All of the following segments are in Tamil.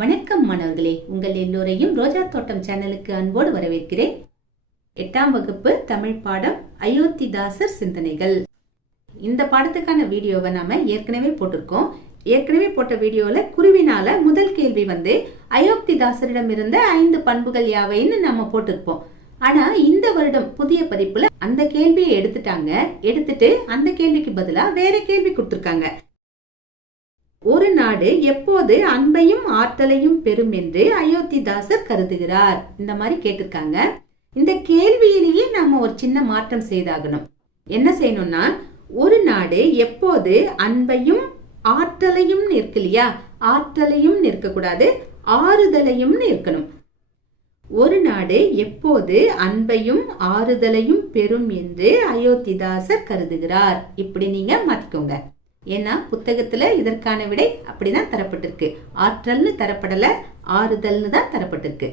வணக்கம் மாணவர்களே, உங்கள் எல்லோரையும் ரோஜா தோட்டம் சேனலுக்கு அன்போடு வரவேற்கிறேன். 8ஆம் வகுப்பு தமிழ் பாடம் அயோத்திதாசர் சிந்தனைகள். இந்த பாடத்துக்கான வீடியோவை நாம ஏற்கனவே போட்டிருக்கோம். ஏற்கனவே போட்ட வீடியோல குருவினால முதல் கேள்வி அயோத்திதாசரிடம் இருந்த 5 பண்புகள் யாவைன்னு நாம போட்டிருப்போம். ஆனா இந்த வருடம் புதிய பதிப்புல அந்த கேள்வியை எடுத்துட்டு அந்த கேள்விக்கு பதிலா வேற கேள்வி கொடுத்திருக்காங்க. ஒரு நாடு எப்போது அன்பையும் ஆற்றலையும் பெறும் என்று அயோத்திதாசர் கருதுகிறார்? இந்த மாதிரி கேட்டிருக்காங்க. இந்த கேள்வியிலேயே நாம ஒரு சின்ன மாற்றம் செய்தாகணும். என்ன செய்யணும்னா, ஒரு நாடு எப்போது அன்பையும் ஆற்றலையும் இருக்கு இல்லையா, ஆற்றலையும் இருக்கக்கூடாது, ஆறுதலையும் இருக்கணும். ஒரு நாடு எப்போது அன்பையும் ஆறுதலையும் பெறும் என்று அயோத்திதாசர் கருதுகிறார். இப்படி நீங்க மாத்திக்கோங்க. ஏன்னா புத்தகத்துல இதற்கான விடை அப்படிதான் தரப்பட்டிருக்கு. ஆற்றல்னு தரப்படல, ஆறுதல்னு தான் தரப்பட்டிருக்கு.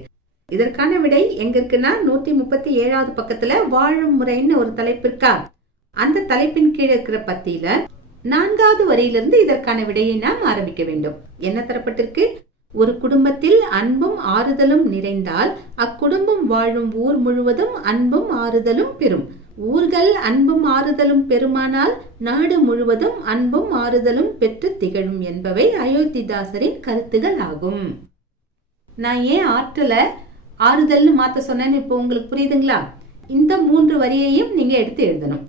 இதற்கான விடை எங்க இருக்குன்னா 137வது பக்கத்துல வாழும் முறைன்னு ஒரு தலைப்பு இருக்கா, அந்த தலைப்பின் கீழே இருக்கிற பத்தியில 4வது வரியிலிருந்து இதற்கான விடையை நாம் ஆரம்பிக்க வேண்டும். என்ன தரப்பட்டிருக்கு? ஒரு குடும்பத்தில் அன்பும் ஆறுதலும் நிறைந்தால் அக்குடும்பம் வாழும் ஊர் முழுவதும் அன்பும் ஆறுதலும் பெறும். ஊர்கள் அன்பும் ஆறுதலும் பெருமானால் நாடு முழுவதும் அன்பும் ஆறுதலும் பெற்று திகழும் என்பவை அயோத்திதாசரின் கருத்துகள் ஆகும். நான் ஏன் ஆற்றலை ஆறுதல்னு மாத்த சொன்னேன்னு இப்போ உங்களுக்கு புரியுதுங்களா? இந்த 3 வரியையும் நீங்க எடுத்து எழுதணும்.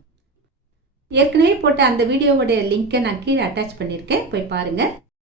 ஏற்கனவே போட்ட அந்த வீடியோவோட லிங்கை நான் கீழே அட்டாச் பண்ணிருக்கேன், போய் பாருங்க.